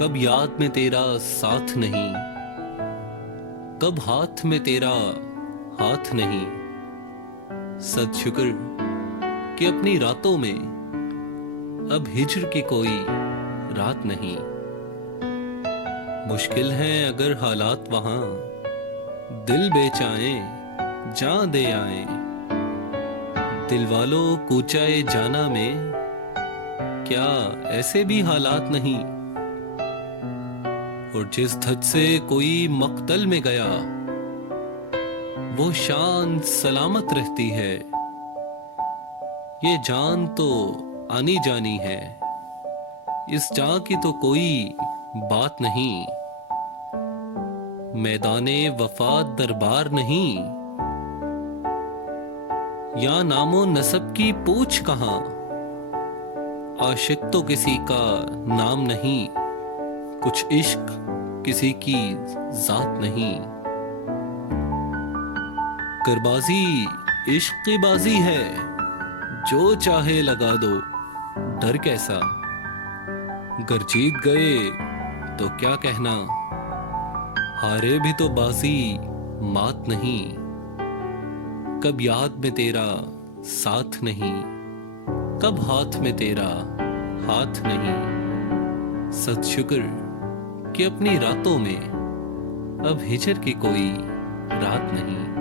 कब याद में तेरा साथ नहीं, कब हाथ में तेरा हाथ नहीं। सद शुक्र कि अपनी रातों में अब हिज्र की कोई रात नहीं। मुश्किल है अगर हालात वहां, दिल बेचाए जान दे आए। दिल वालों कूचाए जाना में क्या ऐसे भी हालात नहीं। और जिस धज से कोई मक्तल में गया, वो शान सलामत रहती है। ये जान तो आनी जानी है, इस जान की तो कोई बात नहीं। मैदाने वफा दरबार नहीं, या नामो नसब की पूछ कहां। आशिक तो किसी का नाम नहीं, कुछ इश्क किसी की जात नहीं। करबाजी इश्क की बाजी है, जो चाहे लगा दो डर कैसा। गर जीत गए तो क्या कहना, हारे भी तो बाजी मात नहीं। कब याद में तेरा साथ नहीं, कब हाथ में तेरा हाथ नहीं। सद शुक्र कि अपनी रातों में अब हिजर की कोई रात नहीं।